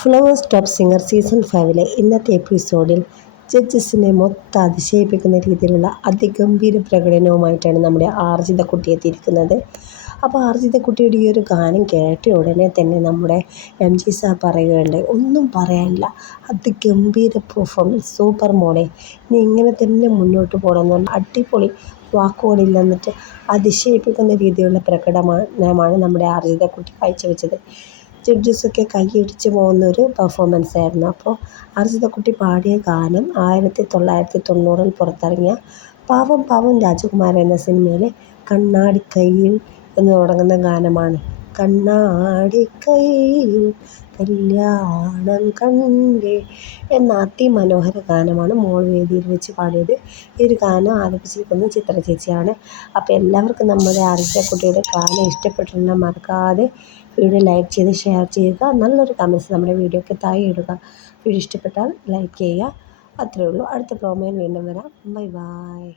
Flowers top singer season 5 ഇന്നത്തെ എപ്പിസോഡിൽ ജഡ്ജസിനെ മൊത്തം അതിശയിപ്പിക്കുന്ന രീതിയിലുള്ള അതിഗംഭീര പ്രകടനവുമായിട്ടാണ് നമ്മുടെ ആർജിതക്കുട്ടി എത്തിയിരിക്കുന്നത്. അപ്പോൾ ആർജിതക്കുട്ടിയുടെ ഈ ഒരു ഗാനം കേട്ട ഉടനെ തന്നെ നമ്മുടെ MG സാർ പറയുകയുണ്ടായി, ഒന്നും പറയാനില്ല, അതിഗംഭീര പെർഫോമൻസ്, സൂപ്പർ മോളെ, നീ ഇങ്ങനെ തന്നെ മുന്നോട്ട് പോകണമെന്ന് പറഞ്ഞാൽ അടിപൊളി, വാക്കുകളിൽ നിന്നിട്ട് അതിശയിപ്പിക്കുന്ന രീതിയിലുള്ള പ്രകടനമാണ് നമ്മുടെ ആർജിതക്കുട്ടി കാഴ്ചവെച്ചത്. ജഡ്ജസൊക്കെ കൈയടിച്ച് പോകുന്നൊരു പെർഫോമൻസ് ആയിരുന്നു. അപ്പോൾ അർജിതക്കുട്ടി പാടിയ ഗാനം 1990 പുറത്തിറങ്ങിയ പാവം പാവം രാജകുമാരൻ എന്ന സിനിമയിലെ കണ്ണാടിക്കൈയിൽ എന്ന് തുടങ്ങുന്ന ഗാനമാണ്. കണ്ണാടിക്കൈയിൽ കല്യാണം കണ്ടേ എന്ന അതിമനോഹര ഗാനമാണ് മോൾ വേദിയിൽ വെച്ച് പാടിയത്. ഈ ഒരു ഗാനം ആലപിച്ചിരിക്കുന്നത് ചിത്ര ചേച്ചിയാണ്. അപ്പോൾ എല്ലാവർക്കും നമ്മുടെ അർജിതക്കുട്ടിയുടെ ഗാനം ഇഷ്ടപ്പെട്ടിട്ടുണ്ടെങ്കിൽ മറക്കാതെ വീഡിയോ ലൈക്ക് ചെയ്ത് ഷെയർ ചെയ്യുക. നല്ലൊരു കമൻറ്റ്സ് നമ്മുടെ വീഡിയോയ്ക്ക് താഴെ ഇടുക. വീഡിയോ ഇഷ്ടപ്പെട്ടാൽ ലൈക്ക് ചെയ്യുക. അത്രയേ ഉള്ളൂ. അടുത്ത പ്രോമോയിൽ വീണ്ടും വരാം. Bye bye.